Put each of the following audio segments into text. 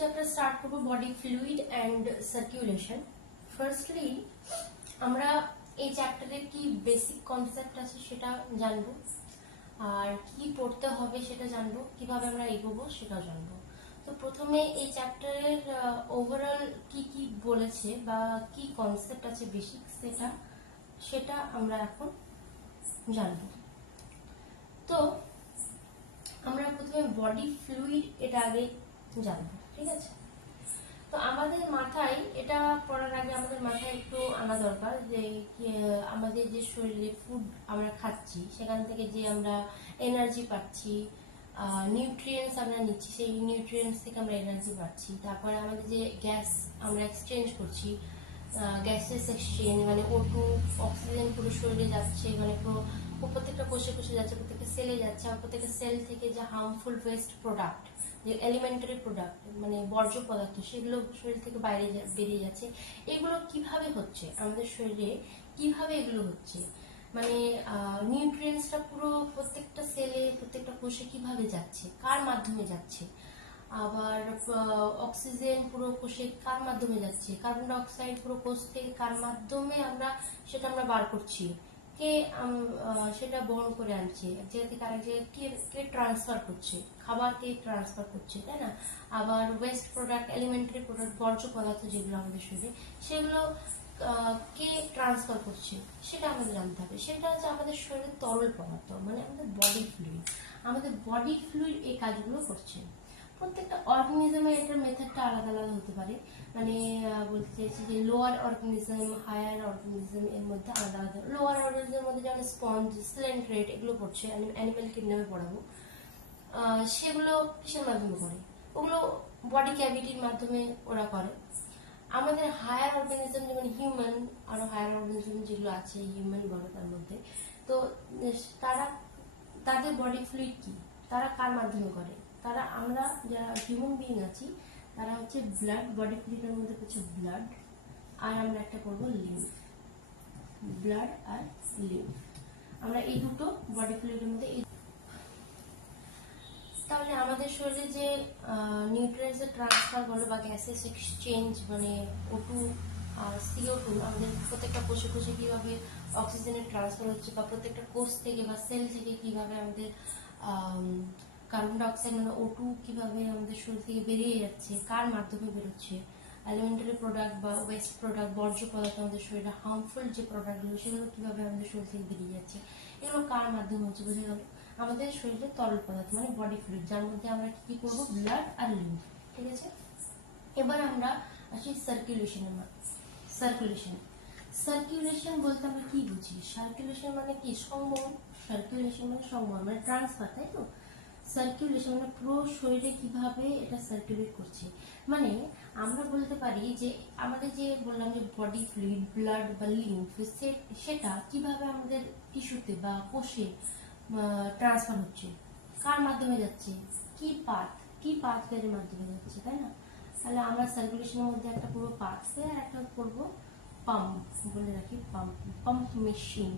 Chapter start করবো body fluid and circulation. Firstly আমরা এই চ্যাপ্টারের কি বেসিক কনসেপ্ট আছে সেটা জানবো, আর কি পড়তে হবে সেটা জানবো, কিভাবে আমরা এগোবো সেটাও জানবো। তো প্রথমে এই চ্যাপ্টারের ওভারঅল কি কি বলেছে বা কি কনসেপ্ট আছে বেসিক সেটা আমরা এখন জানবো। তো আমরা প্রথমে বডি ফ্লুইড এটা আগে জানবো, ঠিক আছে? তো আমাদের মাথায় এটা পড়ার আগে আমাদের মাথায় একটু আনা দরকার যে আমাদের যে শরীরে ফুড আমরা খাচ্ছি সেখান থেকে যে আমরা এনার্জি পাচ্ছি, নিউট্রিয়েন্টস আমরা নিচ্ছি, সেই নিউট্রিয়েন্টস থেকে আমরা এনার্জি পাচ্ছি। তারপরে আমাদের যে গ্যাস আমরা এক্সচেঞ্জ করছি, গ্যাসেস এক্সচেঞ্জ মানে O2 অক্সিজেন পুরো শরীরে যাচ্ছে, মানে পুরো প্রত্যেকটা কোষে কোষে যাচ্ছে, প্রত্যেকটা সেলে যাচ্ছে, আর প্রত্যেকটা সেল থেকে যে হার্মফুল ওয়েস্ট প্রোডাক্ট, যে এলিমেন্টারি প্রোডাক্ট মানে বর্জ্য পদার্থ, সেগুলো শরীর থেকে বাইরে বেরিয়ে যাচ্ছে। এগুলো কিভাবে হচ্ছে আমাদের শরীরে, কিভাবে এগুলো হচ্ছে, মানে নিউট্রিয়েন্টসটা পুরো প্রত্যেকটা সেলে প্রত্যেকটা কোষে কিভাবে যাচ্ছে, কার মাধ্যমে যাচ্ছে, আবার অক্সিজেন পুরো কোষে কার মাধ্যমে যাচ্ছে, কার্বন ডাই অক্সাইড পুরো কোষ থেকে কার মাধ্যমে সেটা আমরা বার করছি, কে সেটা বহন করে আনছে এক জায়গা থেকে আরেক জায়গায়, কে ট্রান্সফার করছে, খাবার কে ট্রান্সফার করছে, তাই না? আবার ওয়েস্ট প্রোডাক্ট, এলিমেন্টারি প্রোডাক্ট, বর্জ্য পদার্থ যেগুলো আমাদের শরীরে, সেগুলো কে ট্রান্সফার করছে সেটা আমাদের জানতে হবে। সেটা হচ্ছে আমাদের শরীরের তরল পদার্থ, মানে আমাদের বডি ফ্লুইড। আমাদের বডি ফ্লুইড এই কাজগুলো করছে। প্রত্যেকটা অর্গানিজমে এটার মেথডটা আলাদা আলাদা হতে পারে, মানে বলতে চাইছি যে লোয়ার অর্গানিজম, হায়ার অর্গানিজম এর মধ্যে আলাদা আলাদা। লোয়ার অর্গানিজমের মধ্যে যেমন স্পঞ্জ, সিলেন্ট্রেট এগুলো পড়ছে, অ্যানিমেল কিংডমে পড়াবো। সেগুলো কিসের মাধ্যমে করে? ওগুলো বডি ক্যাভিটির মাধ্যমে ওরা করে। আমাদের হায়ার অর্গানিজম যেমন হিউম্যান, আরো হায়ার অর্গানিজম যেগুলো আছে, হিউম্যান বলো তার মধ্যে, তো তাদের বডি ফ্লুইড কি, তারা কার মাধ্যমে করে? তারা, আমরা যারা হিউম্যান বিইং আছি তারা হচ্ছে ব্লাড, বডি ফ্লুইডের মধ্যে হচ্ছে ব্লাড, আর আমরা একটা করবো লিম্ফ। ব্লাড আর লিম্ফ, আমরা এই দুটো বডি ফ্লুইডের মধ্যে। তাহলে আমাদের শরীরে যে নিউট্রিয়েন্টস এর ট্রান্সফার বলো বা গ্যাসেস এক্সচেঞ্জ মানে O2 আর CO2, আমাদের প্রত্যেকটা কোষে কোষে কিভাবে অক্সিজেনের ট্রান্সফার হচ্ছে, বা প্রত্যেকটা কোষ থেকে বা সেল থেকে কিভাবে আমাদের কার্বন ডাই অক্সাইড মানে O2 কিভাবে আমাদের শরীর থেকে বেরিয়ে যাচ্ছে, কার মাধ্যমে বেরোচ্ছে, এলিমেন্টারি প্রোডাক্ট বা ওয়েস্ট প্রোডাক্ট, বর্জ্য পদার্থ আমাদের শরীরে হার্মফুল যে প্রোডাক্টগুলো সেগুলো কিভাবে আমাদের শরীর থেকে বেরিয়ে যাচ্ছে, এগুলো কার মাধ্যমে হচ্ছে বোঝা গেল? আমাদের শরীরে তরল পদার্থ মানে বডি ফ্লুইড, যার মধ্যে আমরা কি করবো? ব্লাড আর লিম্ফ, ঠিক আছে? এবার আমরা আসি সার্কুলেশনের মধ্যে। সার্কুলেশন বলতে আমরা কি বুঝি? সার্কুলেশন মানে কি? সংবহন। সার্কুলেশন মানে সংবহন, মানে ট্রান্সফার, তাই তো? সার্কুলেশন মানে পুরো শরীরে কিভাবে এটা সার্কুলেট করছে, মানে আমরা বলতে পারি যে আমাদের যে বললাম যে বডি ফ্লুইড, ব্লাড বা লিম্ফ, সেটা কিভাবে আমাদের টিস্যুতে বা কোষে ট্রান্সফার হচ্ছে, কার মাধ্যমে যাচ্ছে, কি পাথওয়ের মাধ্যমে যাচ্ছে, তাই না? তাহলে আমরা সার্কুলেশনের মধ্যে একটা করবো পাথওয়ে আর একটা করবো পাম্প, বলে রাখি পাম্প মেশিন।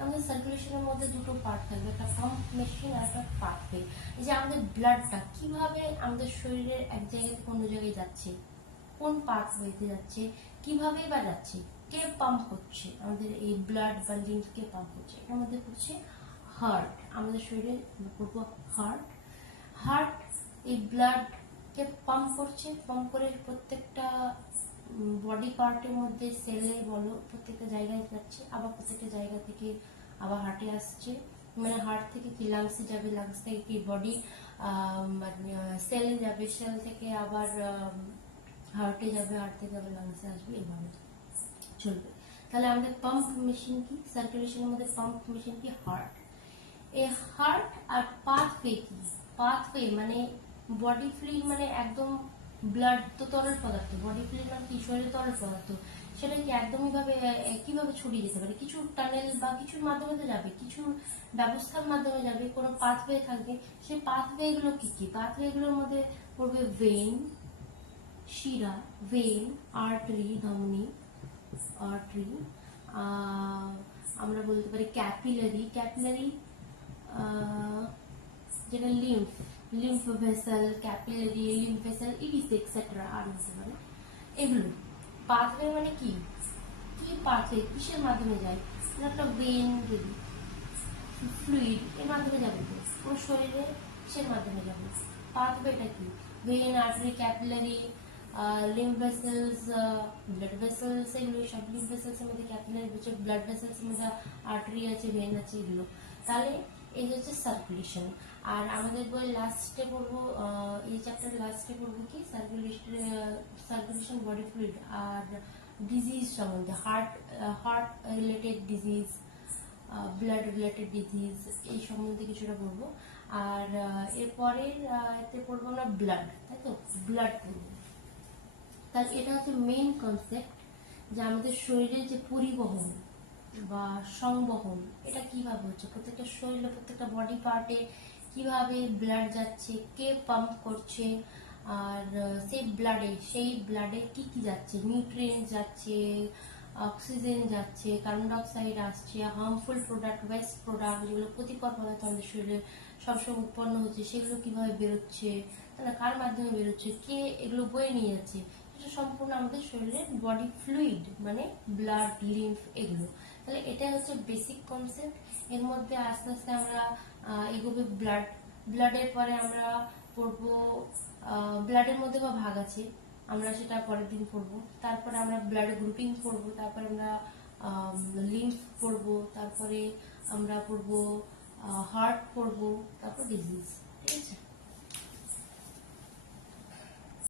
আমাদের সার্কুলেশনের মধ্যে দুটো পার্ট থাকবে, একটা পাম্প মেশিন আর একটা পাথওয়ে। যে আমাদের ব্লাডটা কিভাবে আমাদের শরীরের এক জায়গা থেকে অন্য জায়গায় যাচ্ছে, কোন পাথওয়েতে যাচ্ছে, কিভাবে বা যাচ্ছে, কে পাম্প করছে আমাদের এই ব্লাড বা লিম্ফ, কে পাম্প করছে? এটার মধ্যে করছে হার্ট। আমাদের শরীরে করবো হার্ট এই ব্লাড কে পাম্প করছে, পাম্প করে প্রত্যেকটা বডি পার্টের মধ্যে, সেলে বলো, প্রত্যেকটা জায়গায় যাচ্ছে, আবার প্রত্যেকটা জায়গা থেকে আবার হার্টে আসছে, মানে হার্ট থেকে কি লাংসে যাবে, লাংস থেকে কি বডি সেলে যাবে, সেল থেকে আবার হার্টে যাবে, হার্ট থেকে আবার লাংসে আসবে, এভাবে চলবে। তাহলে আমাদের পাম্প মেশিন কি? সার্কুলেশনের মধ্যে পাম্প মেশিন কি? হার্ট। এই হার্ট আর পাথওয়ে কি? পাথওয়ে মানে বডি ফ্লুইড, মানে একদম ব্লাড তো তরল পদার্থ, বডি ফ্লুইড মানে কি? শরীরে তরল পদার্থ, সেটা কি একদমই ভাবে কিভাবে ছড়িয়ে যেতে পারে? কিছু টানেল বা কিছুর মাধ্যমে তো যাবে, কিছু ব্যবস্থার মাধ্যমে যাবে, কোনো পাথওয়ে থাকবে। সেই পাথওয়ে গুলো কি কি? পাথওয়ে গুলোর মধ্যে পড়বে ভেইন, শিরা, ভেইন, আর্টারি, ধমনী, আর্টারি, আমরা বলতে পারি ক্যাপিলারি, যেটা lymph vessel, capillary, lymph vessel, ইডিসি এক্সেট্রা আর হতে পারে। এগুলো পাথওয়ে মানে কি কি পাথওয়ে কিসের মাধ্যমে যায়, একটা ভেন যদি ফ্লুইড এর মাধ্যমে যাবে তো পুরো শরীরে কিসের মাধ্যমে যাবে, পাথওয়েটা কি, vein, artery, capillary, lymph vessels, blood vessels, এগুলো সব লিম্ফ ভেসেলস এর মধ্যে ক্যাপিলারি হচ্ছে, ব্লাড ভেসেলস এর মধ্যে আর্টারি আছে, ভেন আছে, এগুলো। তাহলে এই হচ্ছে সার্কুলেশন। আর আমাদের বই লাস্টে পড়বো, এই চ্যাপ্টার লাস্টে পড়বো কি সার্কুলেশন বডি ফ্লুইড আর ডিজিজ সম্বন্ধে, heart related disease, blood related disease এই সম্বন্ধে কিছুটা পড়বো। আর এরপরে এতে পড়বো আমরা ব্লাড, তাই তো, ব্লাড পড়বো। তাহলে এটা হচ্ছে মেইন কনসেপ্ট, যে আমাদের শরীরের যে পরিবহন বা সংবহন এটা কিভাবে হচ্ছে, প্রত্যেকটা শরীরে প্রত্যেকটা বডি পার্টে কিভাবে ব্লাড যাচ্ছে, কে পাম্প করছে, আর সেই ব্লাডে কি কি যাচ্ছে, নিউট্রিয়েন্ট যাচ্ছে, অক্সিজেন যাচ্ছে, কার্বন ডাইঅক্সাইড আসছে, হার্মফুল প্রোডাক্ট, ওয়েস্ট প্রোডাক্ট, যেগুলো ক্ষতিকর পদার্থ আমাদের শরীরে সবসময় উৎপন্ন হচ্ছে, সেগুলো কিভাবে বেরোচ্ছে, তাহলে কার মাধ্যমে বেরোচ্ছে, কে এগুলো বয়ে নিয়ে যাচ্ছে, এটা সম্পূর্ণ আমাদের শরীরের বডি ফ্লুইড মানে ব্লাড, লিম্ফ, এগুলো। তাহলে এটা হচ্ছে বেসিক কনসেপ্ট। এর মধ্যে আস্তে আস্তে আমরা এগোবে ব্লাডের পরে আমরা পড়বো, ব্লাডের মধ্যে বা ভাগ আছে, আমরা সেটা পরের দিন পড়বো। তারপরে আমরা ব্লাড গ্রুপিং পড়বো, তারপরে আমরা লিম্ফ পড়বো, তারপরে আমরা পড়বো হার্ট পড়বো, তারপর ডিজিজ। ঠিক আছে।